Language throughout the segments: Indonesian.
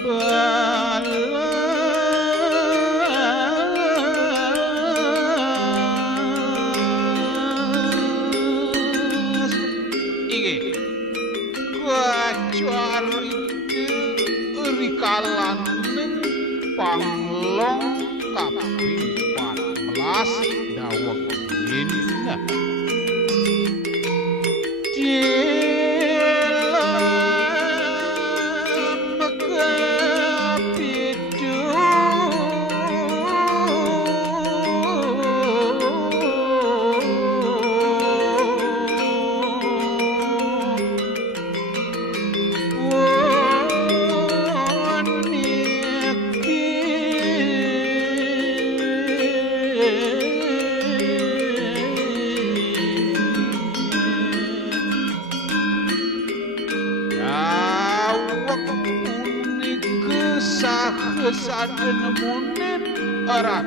balas iki kecuali rikalan panglong kaping 14 daweg dina saden munen ora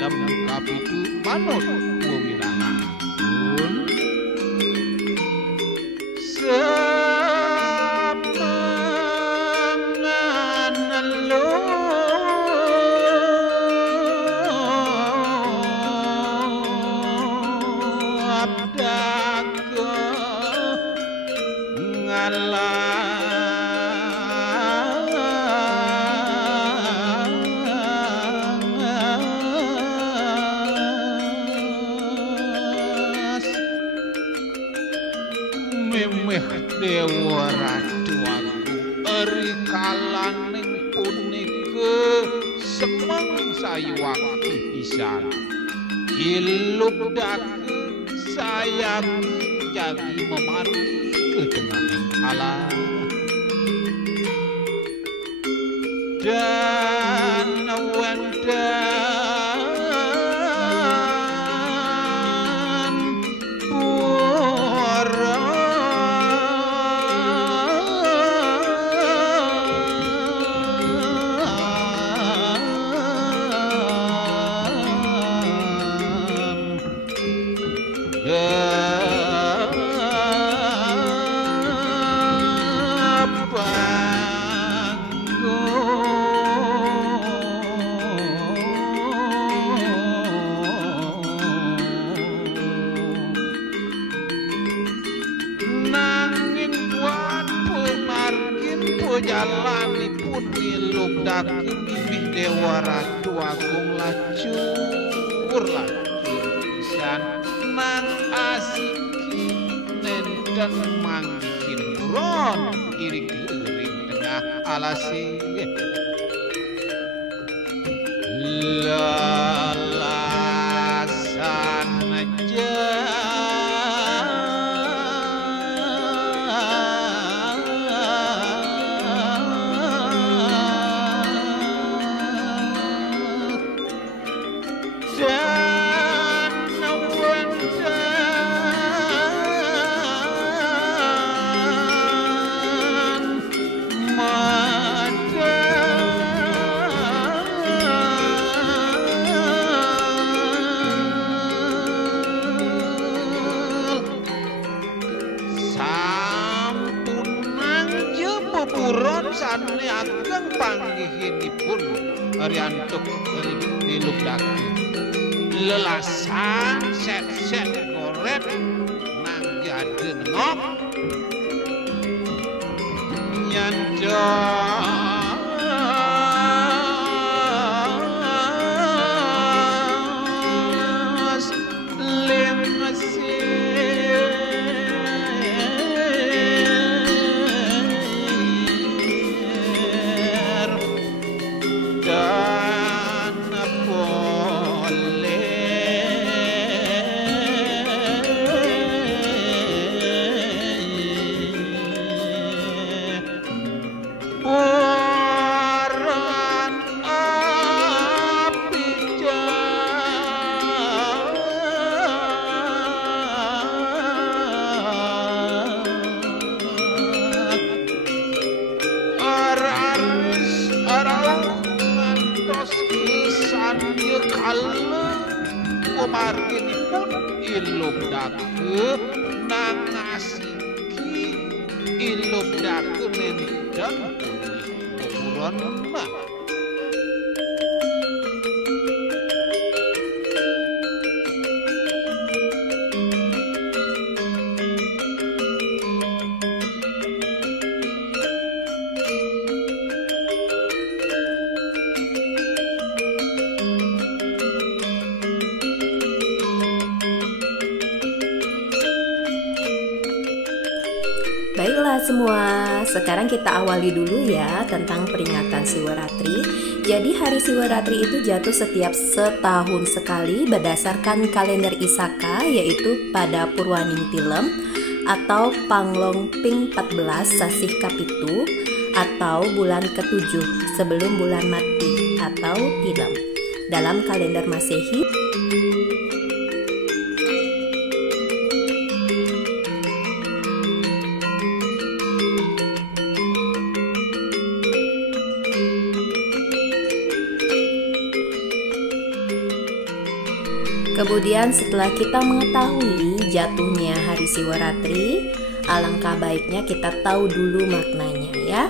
lengkap itu manut wewinangan semangan lo abdaga ngalah Dewa Ratu Agung rikalaning punika semeng sayu waktu pisan ilubdake saya jadi memargi ke tengah alam dan jalanipun nilubdake bibih Dewa Ratu Agung lacur pisan nang asiki nenten mangkin buron iring-iring tengah alase lalasan aja sane ageng panggihinipun ariantuk dilubdake lelasan set-set goret nang jaden ngok nyanjo marginipun ilubdake nang asiki ilubdake nenten rendang. Baiklah semua, sekarang kita awali dulu ya tentang peringatan Siwaratri. Jadi hari Siwaratri itu jatuh setiap setahun sekali berdasarkan kalender Isaka, yaitu pada Purwaningtilem atau Panglongping 14 Sasih Kapitu atau bulan ke-7 sebelum bulan Mati atau Tilem dalam kalender Masehi. Kemudian setelah kita mengetahui jatuhnya hari Siwaratri, alangkah baiknya kita tahu dulu maknanya ya.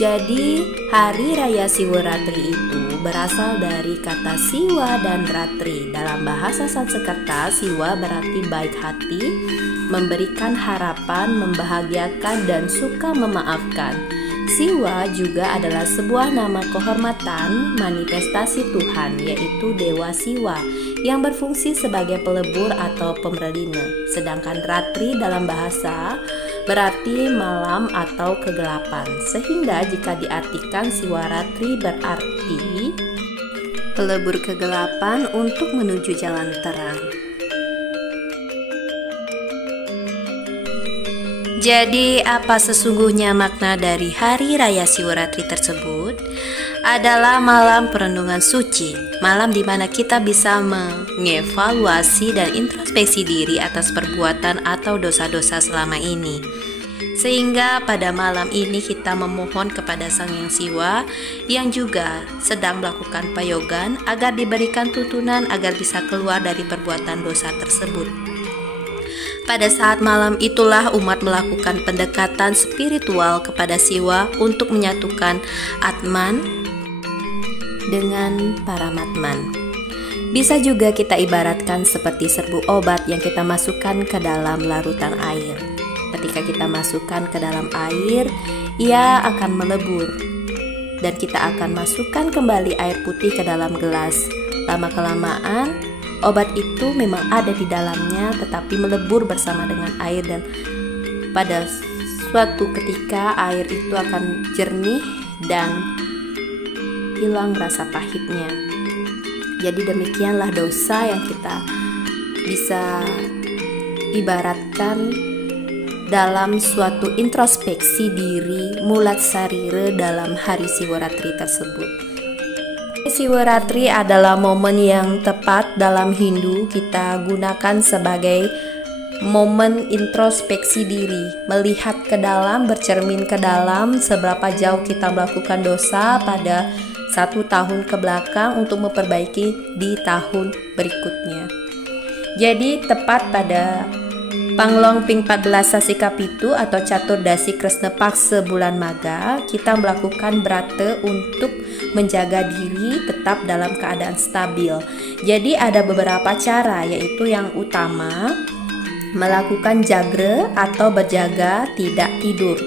Jadi hari raya Siwaratri itu berasal dari kata Siwa dan Ratri. Dalam bahasa Sanskerta, Siwa berarti baik hati, memberikan harapan, membahagiakan, dan suka memaafkan. Siwa juga adalah sebuah nama kehormatan manifestasi Tuhan, yaitu Dewa Siwa yang berfungsi sebagai pelebur atau pemerlina. Sedangkan Ratri dalam bahasa berarti malam atau kegelapan. Sehingga jika diartikan Siwaratri berarti pelebur kegelapan untuk menuju jalan terang. Jadi apa sesungguhnya makna dari hari raya Siwaratri tersebut? Adalah malam perenungan suci, malam di mana kita bisa mengevaluasi dan introspeksi diri atas perbuatan atau dosa-dosa selama ini. Sehingga pada malam ini kita memohon kepada Sang Hyang Siwa yang juga sedang melakukan payogan agar diberikan tuntunan agar bisa keluar dari perbuatan dosa tersebut. Pada saat malam itulah umat melakukan pendekatan spiritual kepada Siwa untuk menyatukan Atman dengan Paramatman. Bisa juga kita ibaratkan seperti serbuk obat yang kita masukkan ke dalam larutan air. Ketika kita masukkan ke dalam air, ia akan melebur dan kita akan masukkan kembali air putih ke dalam gelas. Lama-kelamaan obat itu memang ada di dalamnya tetapi melebur bersama dengan air, dan pada suatu ketika air itu akan jernih dan hilang rasa pahitnya. Jadi demikianlah dosa yang kita bisa ibaratkan dalam suatu introspeksi diri mulat sarire dalam hari Siwaratri tersebut. Siwaratri adalah momen yang tepat dalam Hindu kita gunakan sebagai momen introspeksi diri, melihat ke dalam, bercermin ke dalam seberapa jauh kita melakukan dosa pada 1 tahun ke belakang untuk memperbaiki di tahun berikutnya. Jadi tepat pada Panglongping 14 Sasih Kapitu atau Caturdasi Kresna Paksa bulan Maga, kita melakukan brata untuk menjaga diri tetap dalam keadaan stabil. Jadi ada beberapa cara, yaitu yang utama melakukan jagra atau berjaga tidak tidur,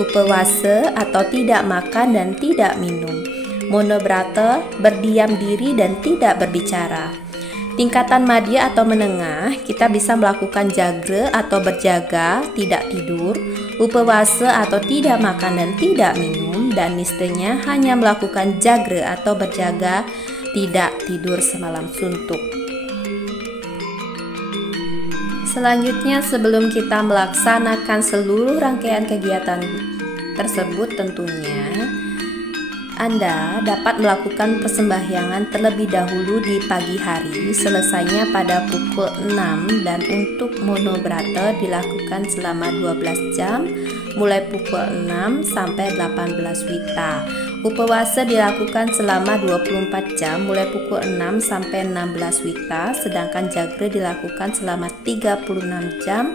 upawasa atau tidak makan dan tidak minum, monobrata berdiam diri dan tidak berbicara. Tingkatan madya atau menengah, kita bisa melakukan jagra atau berjaga, tidak tidur, upawasa atau tidak makan dan tidak minum, dan nistanya hanya melakukan jagra atau berjaga, tidak tidur semalam suntuk. Selanjutnya, sebelum kita melaksanakan seluruh rangkaian kegiatan tersebut, tentunya Anda dapat melakukan persembahyangan terlebih dahulu di pagi hari, selesainya pada pukul 6, dan untuk monobrata dilakukan selama 12 jam, mulai pukul 6 sampai 18 wita. Upawasa dilakukan selama 24 jam, mulai pukul 6 sampai 16 wita, sedangkan jagra dilakukan selama 36 jam,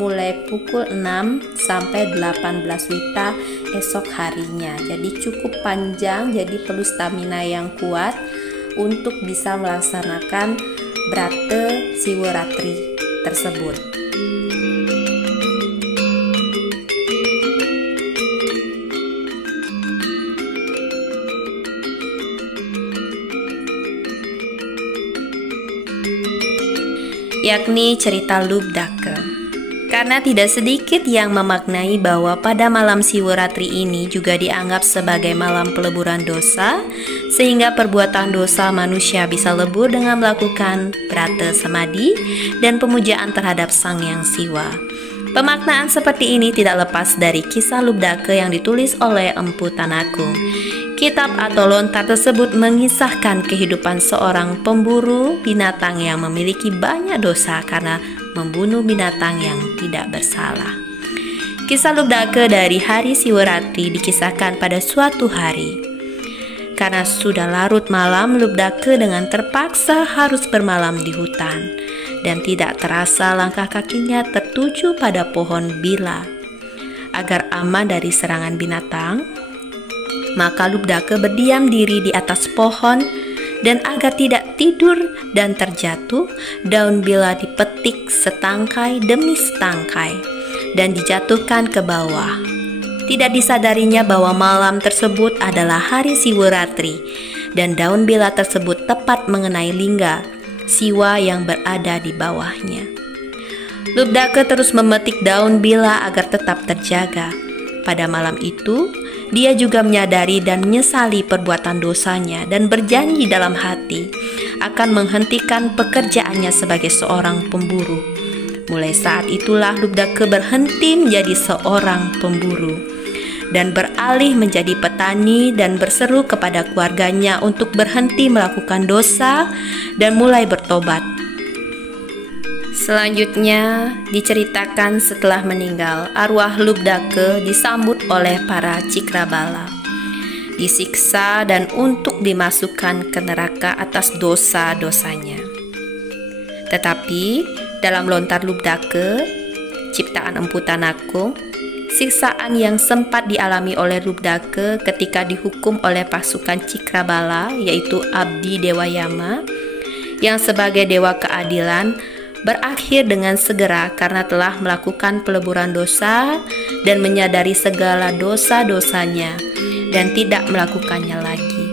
mulai pukul 6 sampai 18 wita esok harinya. Jadi cukup panjang, jadi perlu stamina yang kuat untuk bisa melaksanakan Brata Siwaratri tersebut. Yakni cerita Lubdaka. Karena tidak sedikit yang memaknai bahwa pada malam Siwaratri ini juga dianggap sebagai malam peleburan dosa, sehingga perbuatan dosa manusia bisa lebur dengan melakukan Brata Samadhi dan pemujaan terhadap Sang Hyang Siwa. Pemaknaan seperti ini tidak lepas dari kisah Lubdaka yang ditulis oleh Empu Tanaku. Kitab atau lontar tersebut mengisahkan kehidupan seorang pemburu binatang yang memiliki banyak dosa karena membunuh binatang yang tidak bersalah. Kisah Lubdaka dari hari Siwaratri dikisahkan pada suatu hari. Karena sudah larut malam, Lubdaka dengan terpaksa harus bermalam di hutan dan tidak terasa langkah kakinya tertuju pada pohon bila. Agar aman dari serangan binatang, maka Lubdaka berdiam diri di atas pohon, dan agar tidak tidur dan terjatuh, daun bila dipetik setangkai demi setangkai dan dijatuhkan ke bawah. Tidak disadarinya bahwa malam tersebut adalah hari Siwaratri dan daun bila tersebut tepat mengenai lingga Siwa yang berada di bawahnya. Lubdaka terus memetik daun bila agar tetap terjaga. Pada malam itu, dia juga menyadari dan menyesali perbuatan dosanya dan berjanji dalam hati akan menghentikan pekerjaannya sebagai seorang pemburu. Mulai saat itulah Lubdaka berhenti menjadi seorang pemburu dan beralih menjadi petani dan berseru kepada keluarganya untuk berhenti melakukan dosa dan mulai bertobat. Selanjutnya diceritakan setelah meninggal, arwah Lubdaka disambut oleh para Cikrabala, disiksa dan untuk dimasukkan ke neraka atas dosa-dosanya. Tetapi dalam lontar Lubdaka, ciptaan Empu Tanaku, siksaan yang sempat dialami oleh Lubdaka ketika dihukum oleh pasukan Cikrabala, yaitu Abdi Dewa Yama, yang sebagai dewa keadilan, berakhir dengan segera karena telah melakukan peleburan dosa dan menyadari segala dosa-dosanya dan tidak melakukannya lagi.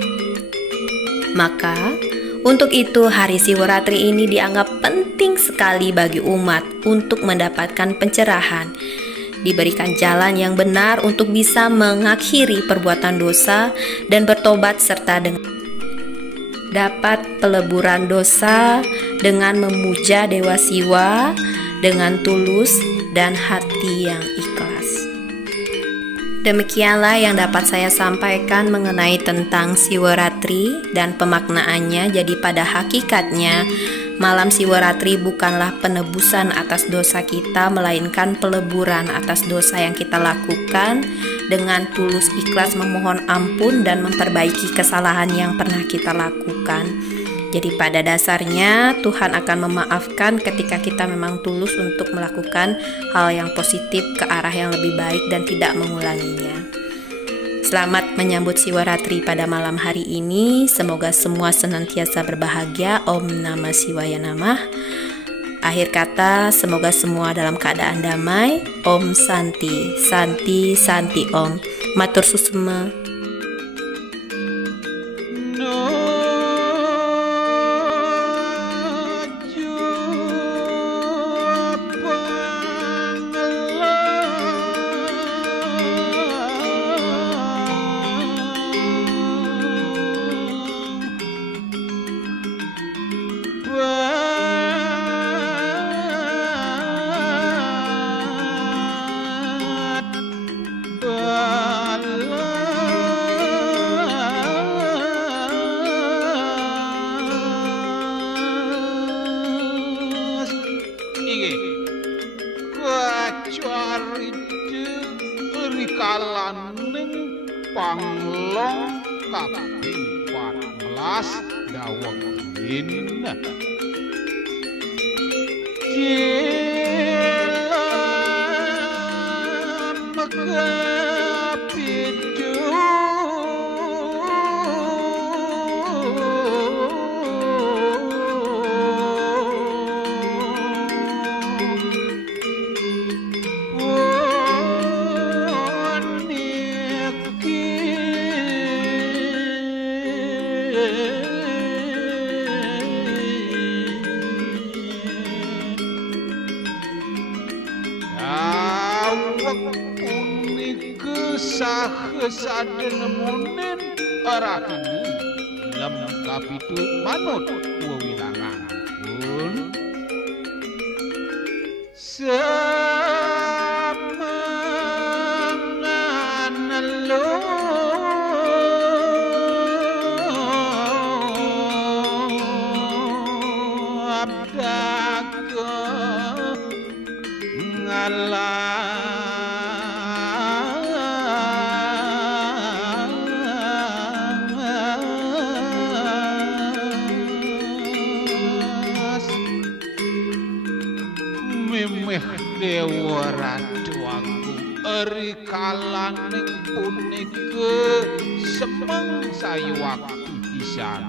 Maka, untuk itu hari Siwaratri ini dianggap penting sekali bagi umat untuk mendapatkan pencerahan, diberikan jalan yang benar untuk bisa mengakhiri perbuatan dosa dan bertobat serta dengan dapat peleburan dosa dengan memuja Dewa Siwa dengan tulus dan hati yang ikhlas. Demikianlah yang dapat saya sampaikan mengenai tentang Siwaratri dan pemaknaannya. Jadi pada hakikatnya malam Siwaratri bukanlah penebusan atas dosa kita, melainkan peleburan atas dosa yang kita lakukan dengan tulus ikhlas memohon ampun dan memperbaiki kesalahan yang pernah kita lakukan. Jadi pada dasarnya Tuhan akan memaafkan ketika kita memang tulus untuk melakukan hal yang positif ke arah yang lebih baik dan tidak mengulanginya. Selamat menyambut Siwaratri pada malam hari ini. Semoga semua senantiasa berbahagia. Om Namah Shivaya Namah. Akhir kata, semoga semua dalam keadaan damai. Om Santi, Santi, Santi Om. Matur susma. Kalaning panglong kaping 14 dawuh yin kepitu saden munen arakini lengkap itu manut wewilangan pun semangan lo abdaku ngalah Dewa Ratu Agung eri kalaning punike semeng sayu waktu pisan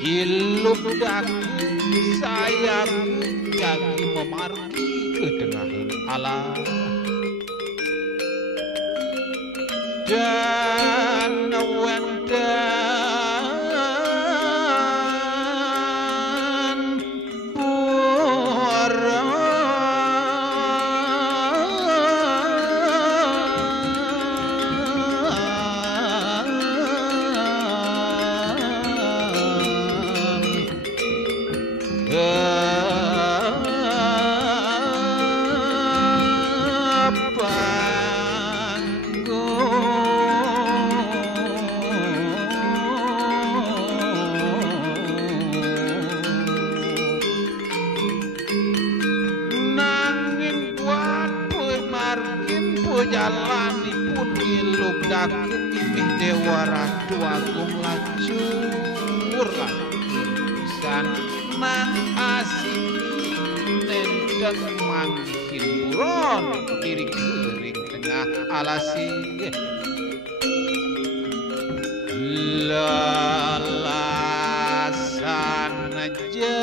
iluk daki sayang jagi memargi ke tengah alam dan jalanipun iluk daken mimih Dewa Ratu Agung lancur pisan nang asik nenten mangkin buron kiri-kiring tengah alasi lalasan aja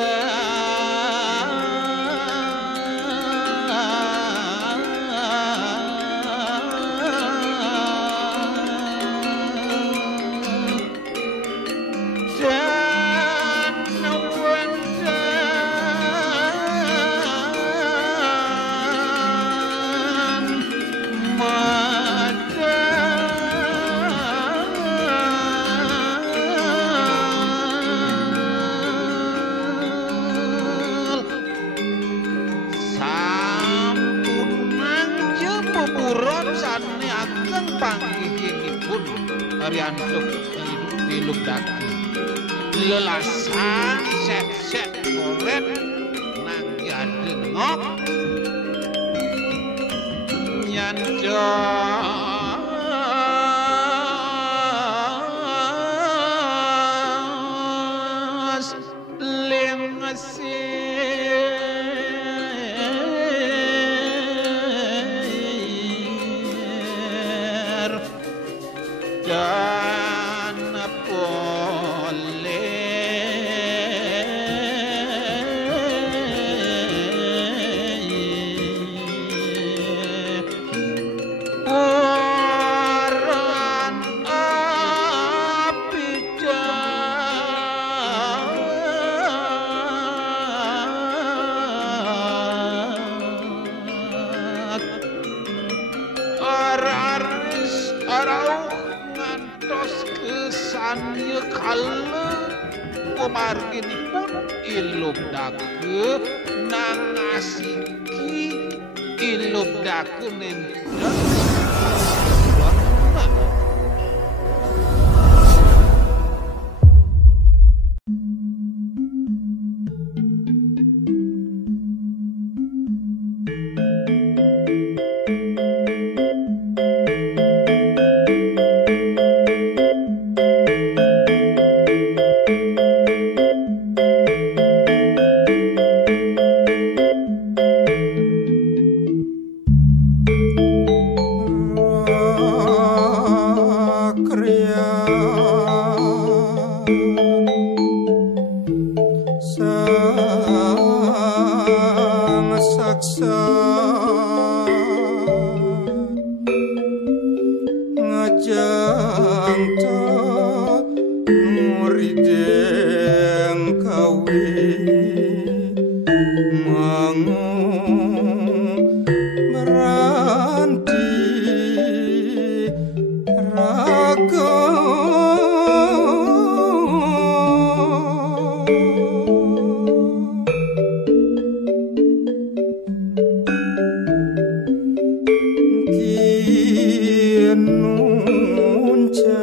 Ariantuk iluk daki lelasan set-set koret nang jadi ngok nyandas lengasir dan orang api jahat araris arauh ngantos kesannya kala pemarginipun iluk dake nang asiki iluk dake nendang sang saksa ngajang ta murideng kawi mangung meranti raga kinunca